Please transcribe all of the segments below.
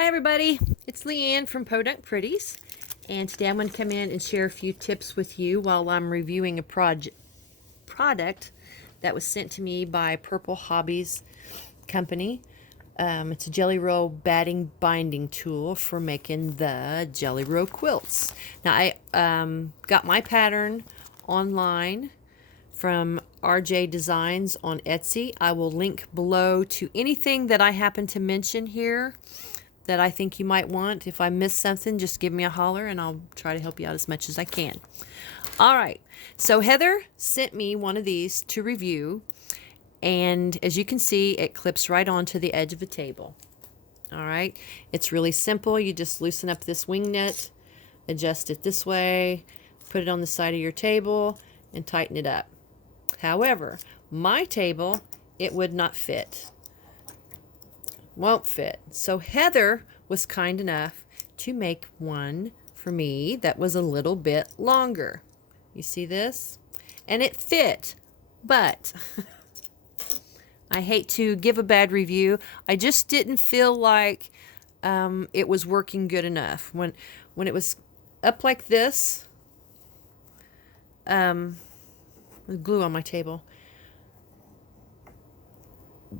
Hi everybody, it's Leanne from Podunk Pretties, and today I'm going to come in and share a few tips with you while I'm reviewing a product that was sent to me by Purple Hobbies company. It's a Jelly Roll batting binding tool for making the Jelly Roll quilts. Now I got my pattern online from RJ Designs on Etsy. I will link below to anything that I happen to mention here that I think you might want. If I miss something, just give me a holler and I'll try to help you out as much as I can. All right, so Heather sent me one of these to review, and as you can see, it clips right onto the edge of a table. All right, it's really simple. You just loosen up this wing nut, adjust it this way, put it on the side of your table, and tighten it up. However, my table, it would not fit. Won't fit. So Heather was kind enough to make one for me that was a little bit longer. You see this? And it fit, but I hate to give a bad review. I just didn't feel like it was working good enough. When it was up like this, glue on my table,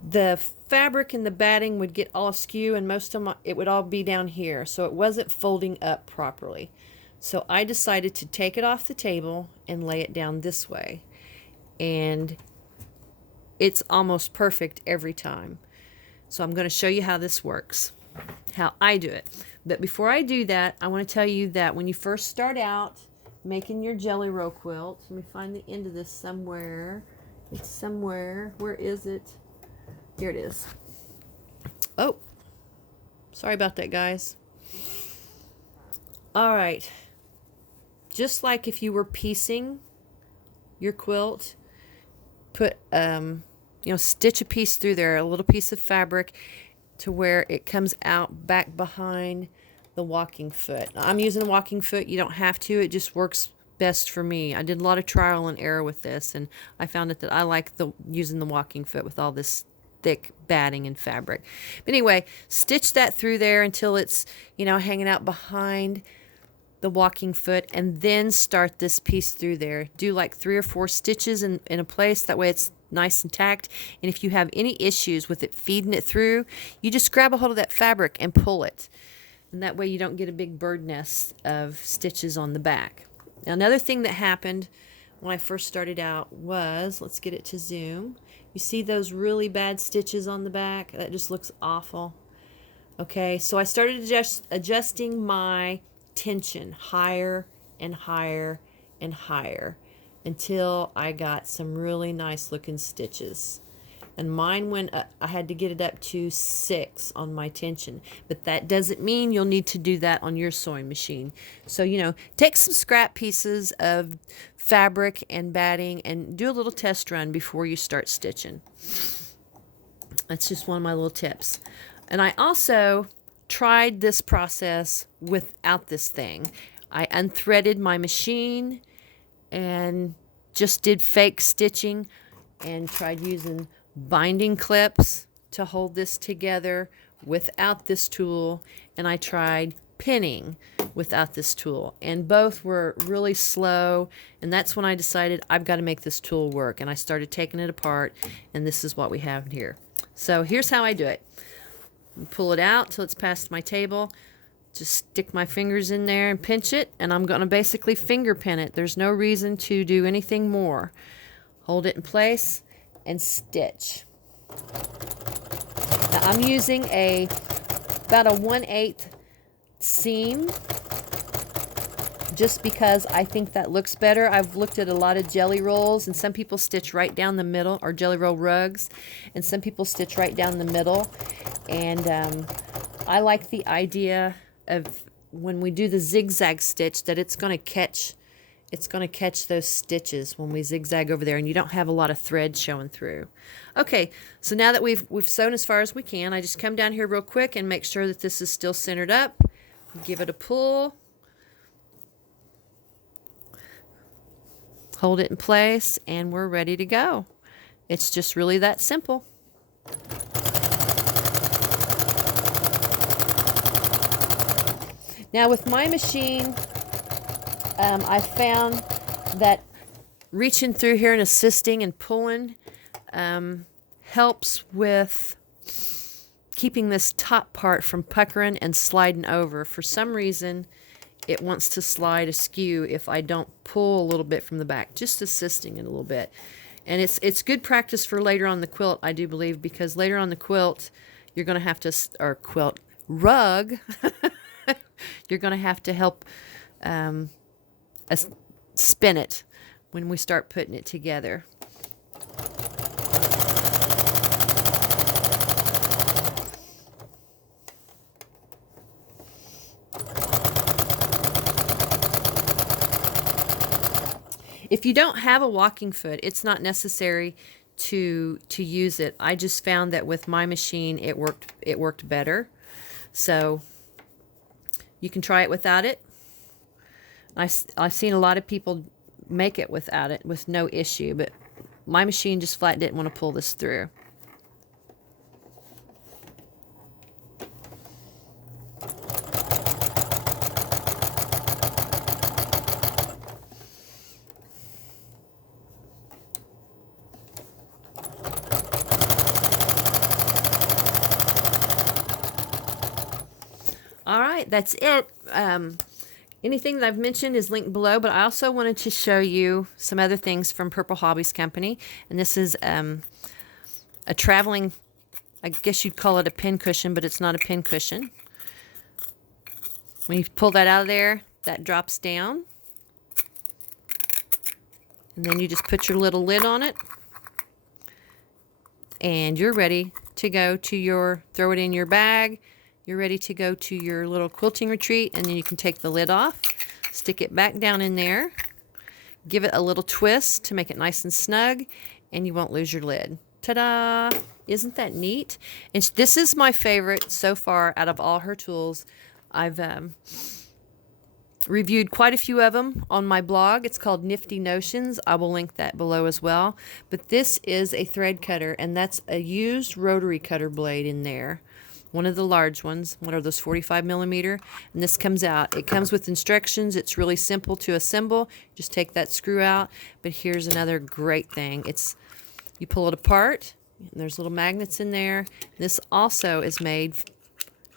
the fabric and the batting would get all askew, and most of it would all be down here, so it wasn't folding up properly. So I decided to take it off the table and lay it down this way, and it's almost perfect every time. So I'm going to show you how this works, how I do it. But before I do that, I want to tell you that when you first start out making your Jelly Roll quilt, let me find the end of this somewhere. It's somewhere. Where is it? Here it is. Oh, sorry about that, guys. All right. Just like if you were piecing your quilt, put stitch a piece through there, a little piece of fabric, to where it comes out back behind the walking foot. Now, I'm using a walking foot. You don't have to. It just works best for me. I did a lot of trial and error with this, and I found that I like using the walking foot with all this thick batting and fabric. But anyway, stitch that through there until it's hanging out behind the walking foot, and then start this piece through there. Do like 3 or 4 stitches in a place, that way it's nice and tacked. And if you have any issues with it feeding it through, you just grab a hold of that fabric and pull it, and that way you don't get a big bird nest of stitches on the back. Now, another thing that happened when I first started out was, let's get it to zoom. You see those really bad stitches on the back? That just looks awful. Okay, so I started adjusting my tension higher and higher and higher until I got some really nice looking stitches. And mine went up, I had to get it up to 6 on my tension. But that doesn't mean you'll need to do that on your sewing machine. So, take some scrap pieces of fabric and batting and do a little test run before you start stitching. That's just one of my little tips. And I also tried this process without this thing. I unthreaded my machine and just did fake stitching and tried using binding clips to hold this together without this tool, and I tried pinning without this tool, and both were really slow. And that's when I decided I've got to make this tool work, and I started taking it apart, and this is what we have here. So here's how I do it. Pull it out till it's past my table, just stick my fingers in there and pinch it, and I'm going to basically finger pin it. There's no reason to do anything more. Hold it in place and stitch. Now I'm using about a 1/8 seam, just because I think that looks better. I've looked at a lot of jelly rolls, and some people stitch right down the middle, or jelly roll rugs, and some people stitch right down the middle. And I like the idea of when we do the zigzag stitch that it's going to catch those stitches when we zigzag over there, and you don't have a lot of thread showing through. Okay, so now that we've sewn as far as we can, I just come down here real quick and make sure that this is still centered up. Give it a pull. Hold it in place, and we're ready to go. It's just really that simple. Now with my machine, I found that reaching through here and assisting and pulling helps with keeping this top part from puckering and sliding over. For some reason, it wants to slide askew if I don't pull a little bit from the back, just assisting it a little bit. And it's good practice for later on the quilt, I do believe, because later on the quilt, you're going to have to, or quilt, rug, you're going to have to help spin it when we start putting it together. If you don't have a walking foot, it's not necessary to use it. I just found that with my machine it worked better. So you can try it without it. I've seen a lot of people make it without it with no issue, but my machine just flat didn't want to pull this through. All right, that's it. Anything that I've mentioned is linked below, but I also wanted to show you some other things from Purple Hobbies Company. And this is a traveling, I guess you'd call it a pin cushion, but it's not a pin cushion. When you pull that out of there, that drops down. And then you just put your little lid on it. And you're ready to go to your, throw it in your bag. You're ready to go to your little quilting retreat, and then you can take the lid off, stick it back down in there, give it a little twist to make it nice and snug, and you won't lose your lid. Ta-da! Isn't that neat? And this is my favorite so far out of all her tools. I've reviewed quite a few of them on my blog. It's called Nifty Notions. I will link that below as well. But this is a thread cutter, and that's a used rotary cutter blade in there. One of the large ones, one of those 45mm, and this comes out. It comes with instructions. It's really simple to assemble. Just take that screw out. But here's another great thing. You pull it apart, and there's little magnets in there. This also is made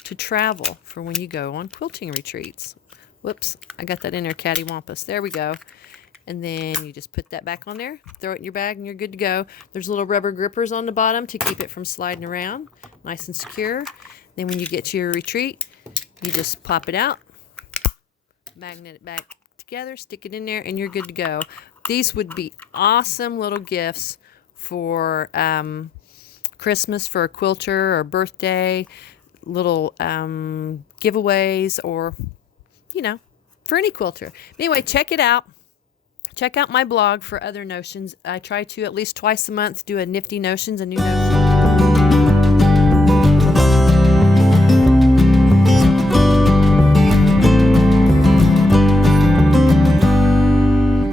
to travel for when you go on quilting retreats. Whoops, I got that in there cattywampus. There we go. And then you just put that back on there, throw it in your bag, and you're good to go. There's little rubber grippers on the bottom to keep it from sliding around. Nice and secure. Then when you get to your retreat, you just pop it out, magnet it back together, stick it in there, and you're good to go. These would be awesome little gifts for Christmas for a quilter or birthday, little giveaways, or, you know, for any quilter. Anyway, check it out. Check out my blog for other notions. I try to at least twice a month do a Nifty Notions, a new notion.